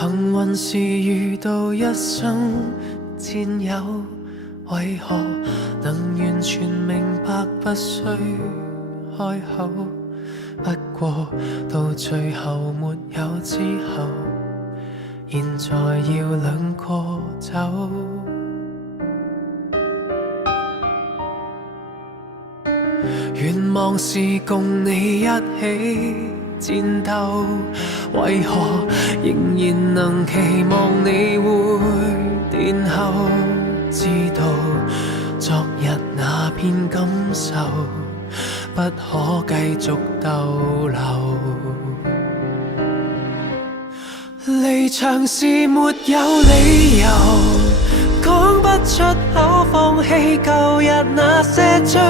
幸運是遇到一生戰友，為何能完全明白不需開口？不過到最後沒有之後，現在要兩個走。願望是共你一起戰鬥，為何仍然能期望你會殿後？知道昨日那片感受不可繼續逗留，離場時沒有理由，講不出口放棄舊日那些追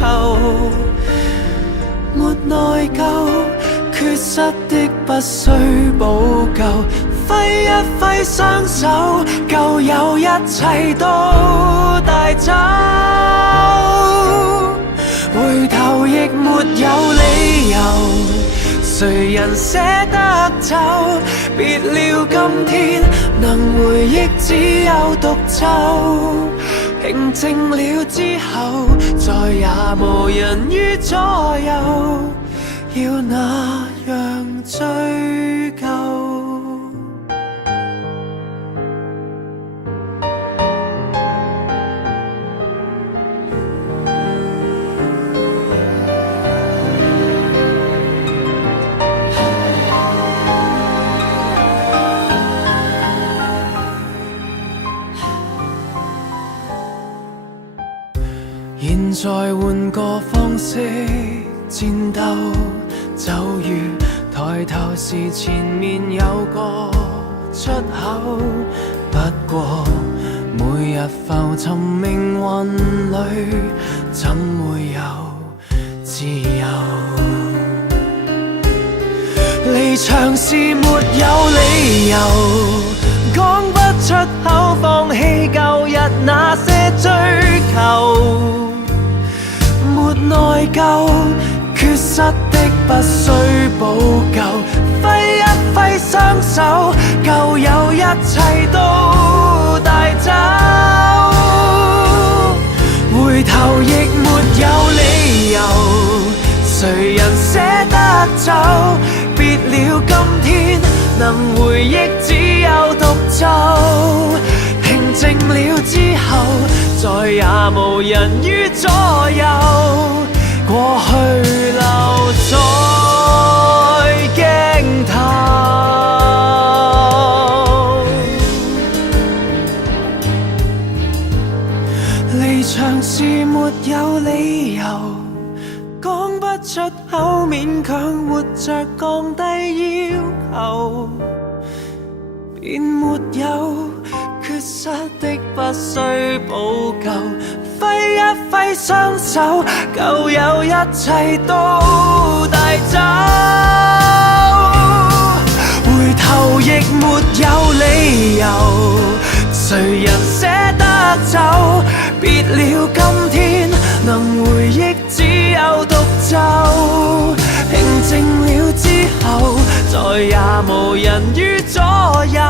求，沒內疚，缺失的不需補救，揮一揮雙手，舊有一切都帶走，回頭亦沒有理由，誰人捨得走？別了今天能回憶只有獨奏，平靜了之後再也無人於左右，要那樣追究。現在換個方式戰鬥，就如抬頭時前面有個出口，不過每日浮沉命運裏，怎會有自由？離場時沒有理由，講不出口放棄舊日那些追求，沒內疚，缺失的不需補救，揮一揮雙手，舊有一切都帶走，回頭亦沒有理由，誰人捨得走？別了今天能回憶只有獨奏，平靜了之後再也無人於左右，過去留在鏡頭。離場時沒有理由，講不出口，勉強活着降低要求，便沒有缺失的不需補救，揮一揮雙手，舊有一切都帶走，回頭亦沒有理由，誰人捨得走？別了今天能回憶只有獨奏，平靜了之後再也無人於左右，